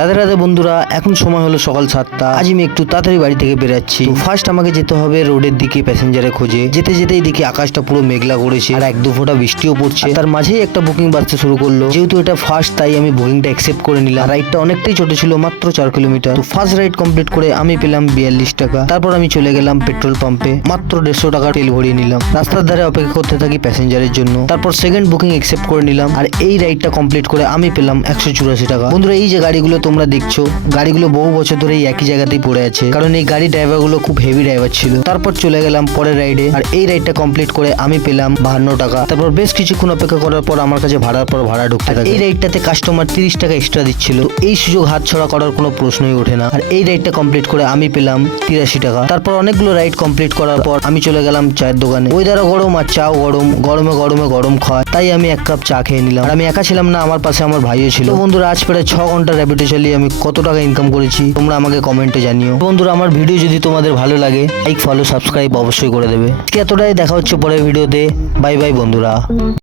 রাধে রাধে বন্ধুরা, এখন সময় হলো সকাল 7টা। আজ আমি একটু তাড়াতাড়ি বাড়ি থেকে বেরাচ্ছি। ফার্স্ট আমাকে যেতে হবে রোডের দিকে প্যাসেঞ্জারের খোঁজে। যেতে যেতেই দেখি আকাশটা পুরো মেঘলা করেছে আর এক দু ফোঁটা বৃষ্টিও পড়ছে। তার মাঝেই একটা বুকিং বাজতে শুরু করলো। যেহেতু এটা ফার্স্ট, তাই আমি বুকিংটা অ্যাকসেপ্ট করে নিলাম। রাইডটা অনেকটাই ছোট ছিল, মাত্র 4 কিলোমিটার। তো ফার্স্ট রাইড কমপ্লিট করে আমি পেলাম 42 টাকা। তারপর আমি চলে গেলাম পেট্রোল পাম্পে, মাত্র 150 টাকা তেল ভরিয়ে নিলাম। রাস্তার ধারে অপেক্ষা করতে থাকি প্যাসেঞ্জারের জন্য। তারপর সেকেন্ড বুকিং অ্যাকসেপ্ট করে নিলাম আর এই রাইডটা কমপ্লিট করে আমি পেলাম 184 টাকা। বন্ধুরা, এই যে গাড়িগুলো তোমরা দেখছো, গাড়িগুলো বহু বছর ধরে এই একই জায়গাতেই পড়ে আছে, কারণ এই গাড়ি ড্রাইভারগুলো খুব হেভি ড্রাইভার ছিল। তারপর চলে গেলাম পরের রাইডে আর এই রাইডটা কমপ্লিট করে আমি পেলাম 52 টাকা। তারপর বেশ কিছুক্ষণ অপেক্ষা করার পর আমার কাছে ভাড়ার পর ভাড়া ঢুকতে থাকে। এই রাইডটাতে কাস্টমার 30 টাকা এক্সট্রা দিচ্ছিল। এই সুযোগ হাতছাড়া করার কোনো প্রশ্নই ওঠে না। আর এই রাইডটা কমপ্লিট করে আমি পেলাম 83 টাকা। তারপর অনেকগুলো রাইড কমপ্লিট করার পর আমি চলে গেলাম চায়ের দোকানে। ওয়েদারও গরম আর চাও গরম, গরমে গরমে গরম খায়, তাই আমি এক কাপ চা খেয়ে নিলাম। আর আমি একা ছিলাম না, আমার পাশে আমার ভাইও ছিল। তো বন্ধুরা, আজ প্রায় 6 ঘন্টা র্যাপিডো চালিয়ে আমি কত টাকা ইনকাম করেছি তোমরা আমাকে কমেন্টে জানিও। বন্ধুরা, আমার ভিডিও যদি তোমাদের ভালো লাগে, লাইক ফলো সাবস্ক্রাইব অবশ্যই করে দেবে। এতটাই, দেখা হচ্ছে পরের ভিডিওতে। বাই বাই বন্ধুরা।